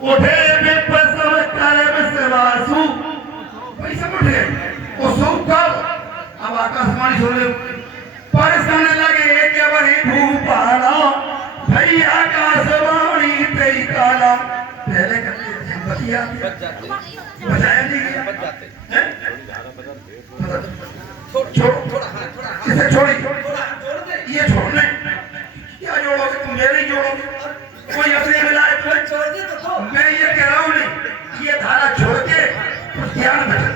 उठे विप्रसव करे विश्वासु भाई सब उठे वो सब कब अब आकाशवाणी सुन परेशान लगे कि वही भूपाला भाई आकाशवाणी तेरी काला पहले करते थे बतिया बजाया नहीं गया छोड़ इसे छोड़ी ये छोड़ने क्या जोड़ोगे तुम मेरे जोड़ोगे कोई अपने मिलाए मैं ये कह रहा हूँ नहीं ये धारा छोड़ के कुछ ध्यान बैठा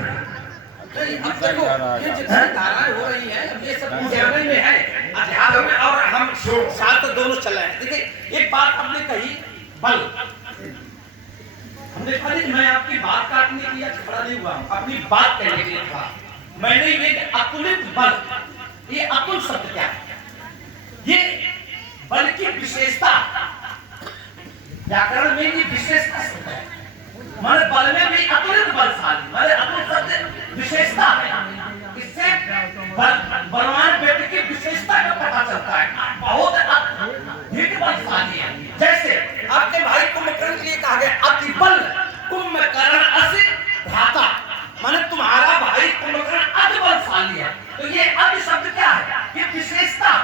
अब देखो ये जितनी धाराएं हो रही हैं ये सब ज्ञान में है अध्यात्म में और हम साथ दोनों चल रहे हैं। देखिए एक बात आपने कही बल हमने कहा कि मैं आपकी बात काटने के लिए खड़ा नहीं हुआ हूं अपनी बात कहने के लिए था। मैंने ये अतुलित बल ये अतुल शब्द क्या है ये बल की विशेषता व्याकरण में ये विशेषता शब्द है हमारे बल में भी अतुलित बलशाली हमारे अतुल शब्द विशेषता है इससे बलवान व्यक्ति की विशेषता का पता चलता है बहुत अधिक बलशाली है। जैसे आपके भाई कुंभकर्ण के लिए कहा गया अति बल कुंभकर्ण अति भ्राता माने तुम्हारा भाई कुंभकर्ण अति बलशाली है। तो ये अति शब्द क्या है ये विशेषता है।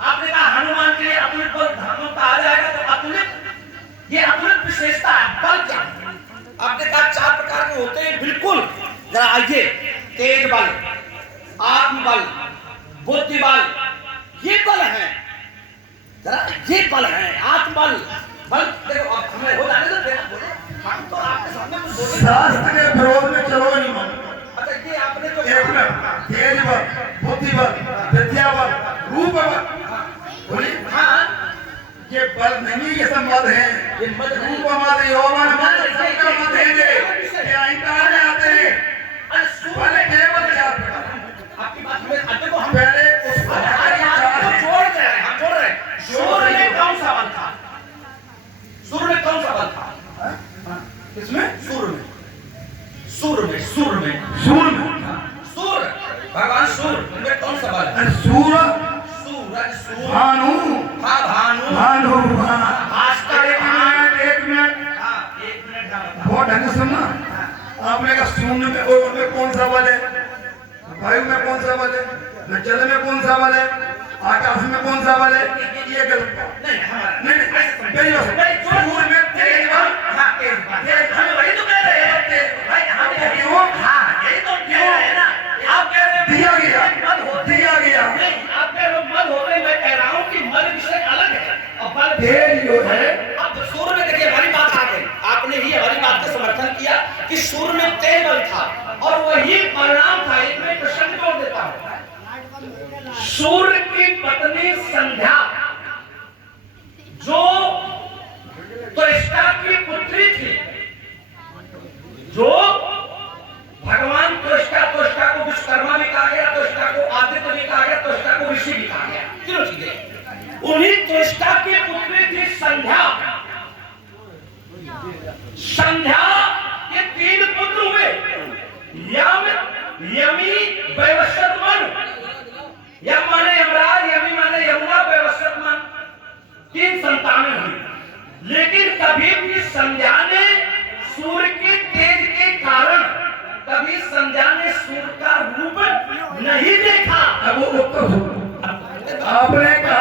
आपने कहा हनुमान के लिए अतुलित बल धर्मों कहा जाएगा तो अतुलित ये अतुलित विशेषता है। बल क्या आपने कहा 4 प्रकार के होते हैं बिल्कुल जरा आइए तेज बल आत्म बल बुद्धि बल ये बल है जरा ये बल है आत्म बल बल देखो आप हमें हो जाने दो हम तो आपके सामने कुछ बोले शास्त्र के विरोध में चलो नहीं मन अच्छा ये आपने जो एक में तेज बल बुद्धि बल विद्या बल रूप बल बोलिए हाँ ये बल नहीं ये संवाद है ये मत रूप हमारे यौवन हमारे सबका मत है ये अहंकार में आते हैं बल केवल 4 प्रकार आपकी बात हमें अड्डे को हम पहले उस हम जोड़ रहे हैं हम जोड़ रहे हैं सूर्य में कौन सा बल था सूर्य में कौन सा बल था इसमें सूर्य में सूर्य सूर्य भगवान सूर्य में कौन सा बल है सूर्य सूर्य भानु हाँ भानु भानु भास्कर एक मिनट बहुत ढंग से सुनना आपने कहा शून्य में और में कौन सा बल है वायु में कौन सा बल है जल में कौन सा बल है आकाश में कौन सा बल है ये गलत नहीं सूर्य में तेज बल हम वही तो कह रहे हैं भाई हम यही तो कह रहे हैं ना आप कह रहे हैं दिया गया आप कह रहे हो मद होते मैं कह रहा हूँ कि मद विषय अलग है और बल तेज जो है अब सूर्य में देखिए हमारी बात आ गई आपने ही हमारी बात का समर्थन किया कि सूर्य में तेज बल था और वही परिणाम था एक में प्रश्न जोड़ देता हूं सूर्य की पत्नी संध्या जो त्वष्टा की पुत्री थी जो भगवान त्वष्टा को विश्वकर्मा भी कहा गया त्वष्टा को आदित्य भी कहा गया त्वष्टा को ऋषि भी कहा गया तीनों चीजें उन्हीं त्वष्टा की पुत्री थी संध्या के 3 पुत्र हुए यम यमी वैवस्वत मन यम माने यमराज यमी माने यमुना वैवस्वत मन 3 संतानें हुई लेकिन कभी भी संध्या ने सूर्य के तेज के कारण कभी संध्या ने सूर्य का रूप नहीं देखा। अब वो तो आपने कहा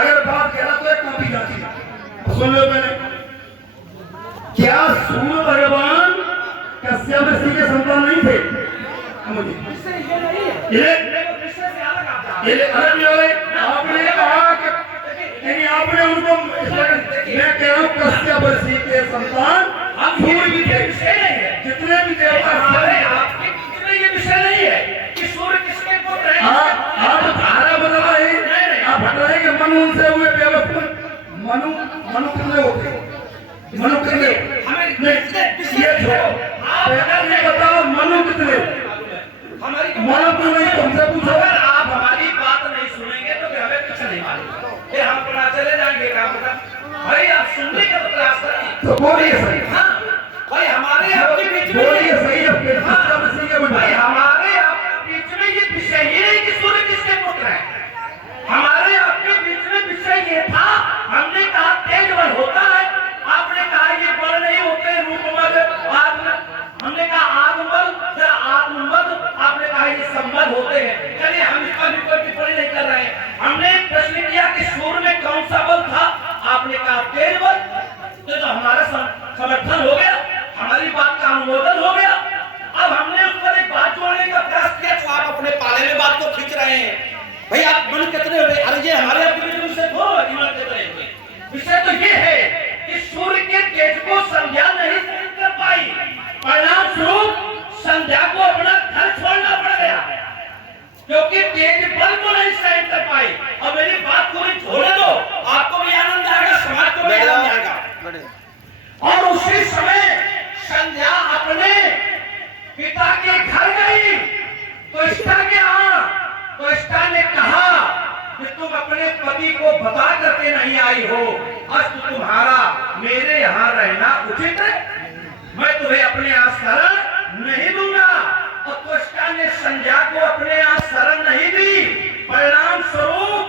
अगर बात करा तो एक कॉपी जाती सुन लो मैंने क्या सूर्य भगवान कश्यप ऋषि के संतान नहीं थे ये अलग आपने कहा कि आपने उनको मैं कह रहा हूँ कश्यप ऋषि के संतान सूर्य भी थे जितने भी देवता ये विषय नहीं है कि सूर्य किसके पुत्र हैं आप धारा बदल रहे आप हट रहे कि मनु उनसे हुए व्यवस्था मनु कितने होते मनु कितने ये छोड़ो पहले बताओ मनु कितने मनु तो नहीं तुमसे पूछो अगर आप हमारी बात नहीं सुनेंगे तो फिर हमें कुछ नहीं मालूम फिर हम अपना चले जाएंगे भाई आप सुनने का प्रयास करिए तो बोलिए सही हाँ भाई हमारे आपके बीच में बोलिए सही भाई हमारे आपके बीच में ये विषय ही नहीं कि सूर्य किसके पुत्र है हमारे आपके बीच में विषय ये था हमने कहा तेज बल होता है आप तेज बल तो हमारा समर्थन हो गया, हमारी बात का अनुमोदन हो गया। अब हमने उस पर एक बात जोड़ने का प्रयास किया तो आप अपने पाले में बात को खींच रहे हैं। भाई आप मन कितने हुए? अरे ये हमारे आपके विषय थोड़ा मन कितने हुए। विषय तो ये है कि सूर्य के तेज को संध्या नहीं सहन कर पाई, परिणाम स्वरूप संध्या को अपना घर छोड़ना पड़ गया क्योंकि तेज बल को नहीं सहन कर पाई। अब मेरी बात को भी छोड़ दो, आपको भी आनंद आएगा, समाज को भी आनंद आएगा। और उसी समय संध्या अपने पिता के घर गई तो इष्टा के तो इष्टा ने कहा कि तुम अपने पति को बता करके नहीं आई हो, आज तो तुम्हारा मेरे यहाँ रहना उचित है, मैं तुम्हें अपने यहाँ शरण नहीं दूंगा। और तो इष्टा ने संध्या को अपने यहाँ शरण नहीं दी, परिणाम स्वरूप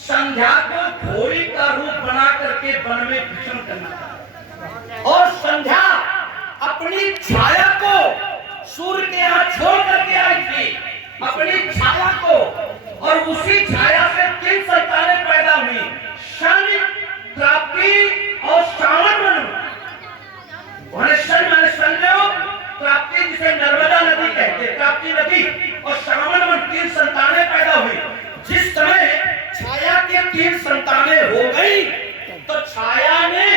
संध्या को घोड़ी का रूप बना करके वन में भीषण करना और संध्या अपनी छाया को सूर्य के यहाँ छोड़ करके आई थी, अपनी छाया को, और उसी छाया से 3 संतानें पैदा हुई, शनि, प्राप्ति और श्रावण मनु। शनि माने संयोग, प्राप्ति जिसे नर्मदा नदी कहते हैं, प्राप्ति नदी, और श्रावण मनु 3 संतानें पैदा हुई। जिस समय छाया के 3 संतानें हो गई तो छाया ने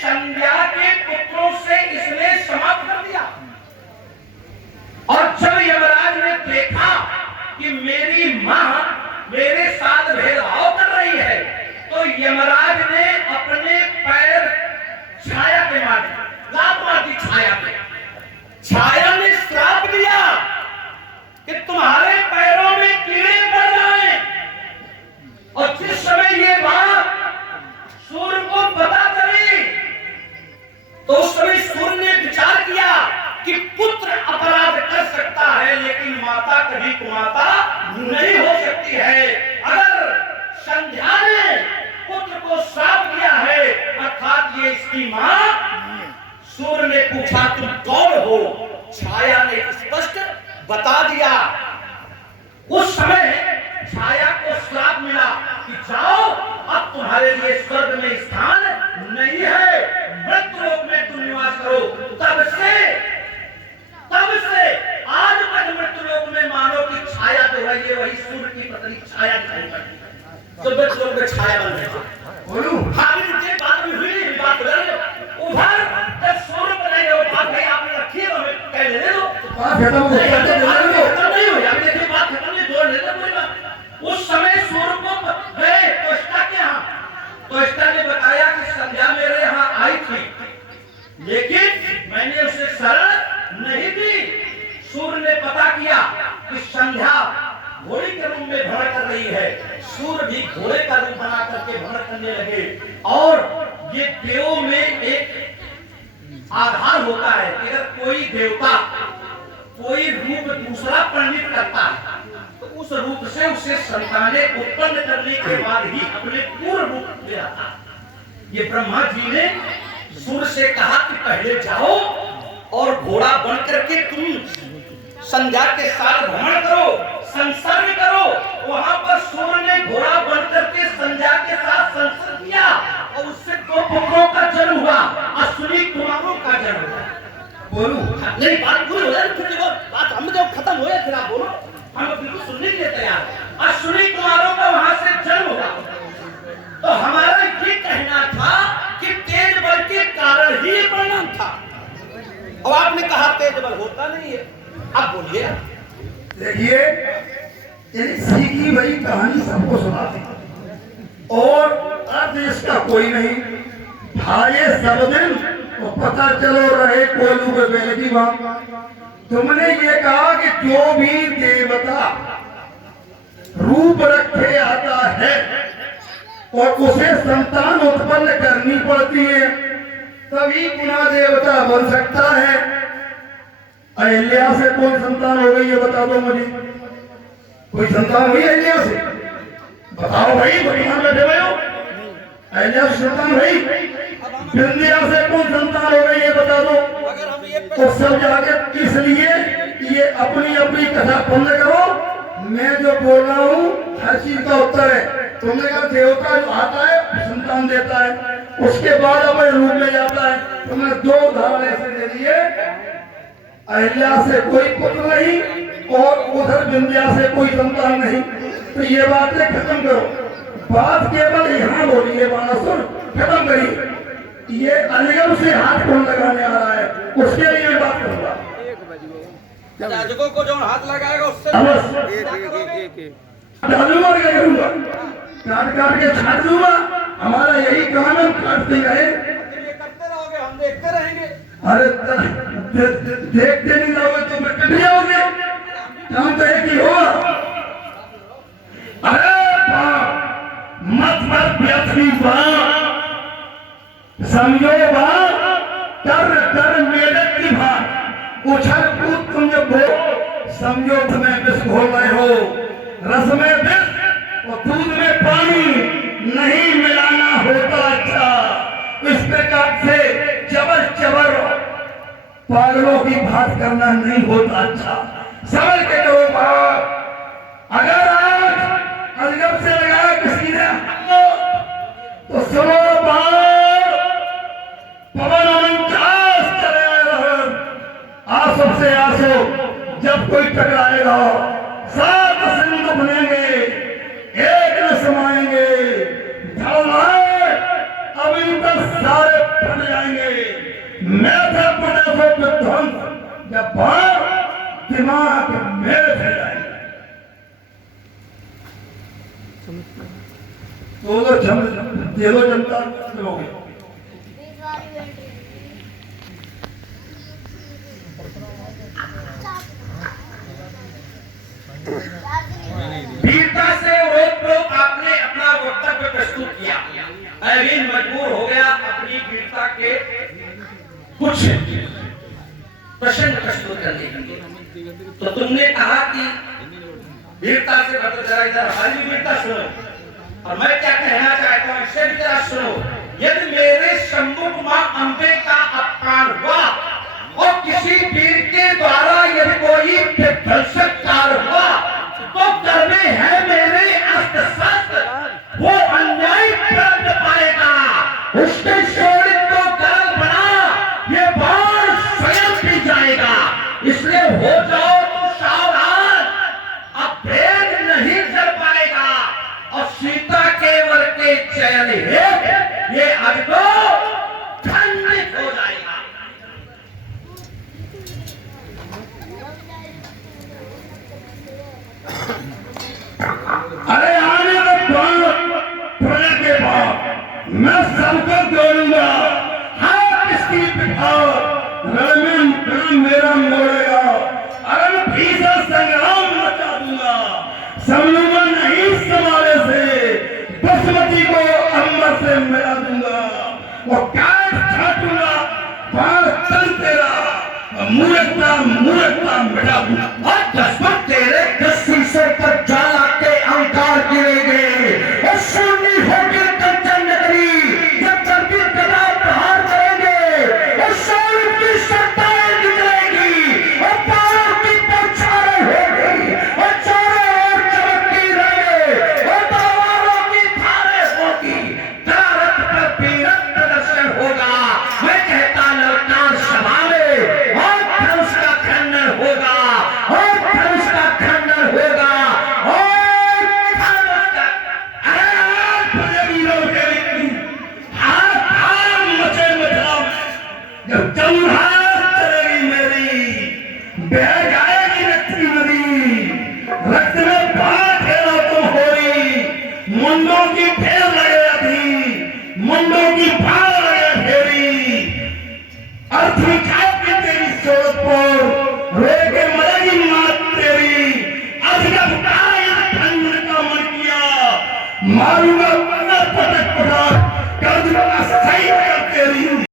संध्या के पुत्रों से इसने समाप्त कर दिया। और जब यमराज ने देखा कि मेरी मां मेरे साथ भेदभाव कर रही है तो यमराज ने अपने पैर छाया पे मार दिया, लात मार दी छाया पे। छाया ने श्राप दिया कि तुम्हारे पैरों में कीड़े पड़ जाएं। और जिस समय ये बात सूर्य को पता चली तो उस समय सूर्य ने विचार किया कि पुत्र अपराध कर सकता है लेकिन माता कभी कुमाता नहीं हो सकती है। अगर संध्या ने पुत्र को श्राप दिया है अर्थात ये इसकी मां। सूर्य ने पूछा तुम कौन हो? छाया ने स्पष्ट बता दिया। उस समय छाया को श्राप मिला कि जाओ अब तुम्हारे लिए स्वर्ग में स्थान नहीं है, मृत्युलोक में तुम निवास करो। तब से आज तक मृत्युलोक में मानो की छाया तो है, ये वही सूर्य की पत्नी छाया दिखाई पड़ती है, तो मृत्युलोक में छाया बन गई। बोलूं ये बात भी हुई नहीं, बात कर रहे हो उधर जब सूर्य को नहीं हो बात है आपने रखी है तो कह ले दो बात खत्म हो नहीं हो यार, देखिए बात खत्म नहीं, जोड़ लेते पूरी बात। उस समय सूर्य को गए तो इष्टा के यहाँ, तो इष्टा ने बताया कि संध्या मेरे यहाँ आई थी लेकिन मैंने उसे शरण नहीं दी। सूर्य ने पता किया कि संध्या घोड़ी के रूप में भ्रमण कर रही है, सूर्य भी घोड़े का रूप बना करके भ्रमण करने लगे। और ये देवों में एक आधार होता है कि अगर कोई देवता कोई रूप दूसरा परिणित करता है तो उस रूप से उसे संतानें उत्पन्न करने के बाद ही अपने पूर्ण रूप में आता है। ये ब्रह्मा जी ने सूर्य से कहा कि पहले जाओ और घोड़ा बन करके तुम संध्या के साथ भ्रमण करो, संसर्ग करो। वहां पर सूर्य ने घोड़ा बन करके संध्या के साथ संसर्ग किया और उससे 2 पुत्रों का जन्म हुआ, अश्विनी कुमारों का जन्म हुआ। बोलूं नहीं बात पूरी हो जाए, बात हम जब खत्म हो जाए फिर आप बोलो, हम बिल्कुल सुनने के लिए तैयार। अश्विनी कुमारों का वहां से जन्म हुआ। तो हमारा ये कहना था कि तेज बल के कारण ही ये परिणाम था। अब आपने कहा तेज बल होता नहीं है, अब बोलिए। देखिए सीखी वही कहानी सबको सुनाती और अर्थ इसका कोई नहीं। भाई सब दिन तो पता चलो रहे कोलू के बेल की बात। तुमने ये कहा कि जो भी देवता रूप रखे आता है और उसे संतान उत्पन्न करनी पड़ती है तभी पुनः देवता बन सकता है। अहिल्या से कौन संतान हो गई है बता दो मुझे, कोई संतान हुई अहिल्या से? बताओ भाई, भगवान बैठे हुए हो, अहिल्या से संतान हुई? विंध्या से कौन संतान हो गई है बता दो? तो सब जाके इसलिए ये अपनी अपनी कथा बंद करो, मैं जो बोल रहा हूँ हर चीज का उत्तर है। तुमने कहा देवता जो आता है संतान देता है, उसके बाद अपने रूप में जाता है। तो मैं 2 उदाहरण ऐसे दे दिए, अहिल्या से कोई पुत्र नहीं और उधर विंध्या से कोई संतान नहीं। तो ये बातें खत्म करो, बात केवल यहाँ बोलिए, बाणासुर खत्म करिए। ये अलिगम से हाथ कौन लगाने आ रहा है, उसके लिए बात करूंगा। राजगो को जो हाथ लगाएगा उससे डालूंगा, क्या करूंगा, काट काट के छाट दूंगा। हमारा यही काम है, काटते ही रहे। करते रहोगे, हम देखते रहेंगे। अरे देखते नहीं रहोगे तो मैं कट जाओगे, काम तो एक ही होगा। अरे मत मत व्यक्ति समझो बात, कर कर मेढक की बात, उछल कूद तुम जब हो, समझो तुम्हें विष घोल रहे हो। रस में विष और दूध में पानी नहीं मिलाना होता अच्छा। इस प्रकार से चबर चबर पागलों की बात करना नहीं होता अच्छा। समझ के करो बात। अगर आज अजगब से लगाया किसी ने तो सुनो बात, पवन अनंतास चले आसो से आसो, जब कोई टकराएगा 7 सिंधु बनेंगे, एक न समाएंगे। अब इन तक सारे फट जाएंगे। मैं था पड़े सो विध्वंस, जब बाहर दिमाग मेरे से जाएंगे। तो दे दो जनता लोगे। वीरता से रोक आपने अपना वक्तव्य प्रस्तुत किया। अरविंद मजबूर हो गया अपनी वीरता के कुछ प्रश्न प्रस्तुत करने के लिए। तो तुमने कहा कि वीरता से मतलब जरा इधर हमारी वीरता सुनो, और मैं क्या कहना चाहता हूं इससे भी जरा सुनो। यदि मेरे सम्मुख मां अंबे का अपमान हुआ और किसी वीर के द्वारा यदि कोई विध्वंसक कार्य हुआ, तो कर्मे है मेरे अस्त्र शस्त्र, वो अन्याय प्राप्त पाएगा। उसके शोणित को गरल बना, ये बाण स्वयं भी जाएगा। इसलिए हो जाओ तुम सावधान, अब भेद नहीं चल पाएगा। और सीता केवल के चयन हेतु ये अजगो खंडित हो जाएगा। अरे आने प्रजा के बाद मैं सबको जोड़ूंगा। हाँ किसकी मेरा मोड़ेगा। अरे मैं भीषण संग्राम मचा दूंगा। समझूंगा नहीं समारे से, बसमती को अम्बर से मिला दूंगा। वो काट छाटूंगा, बाण तन तेरा मूर्खता मिटा दूंगा।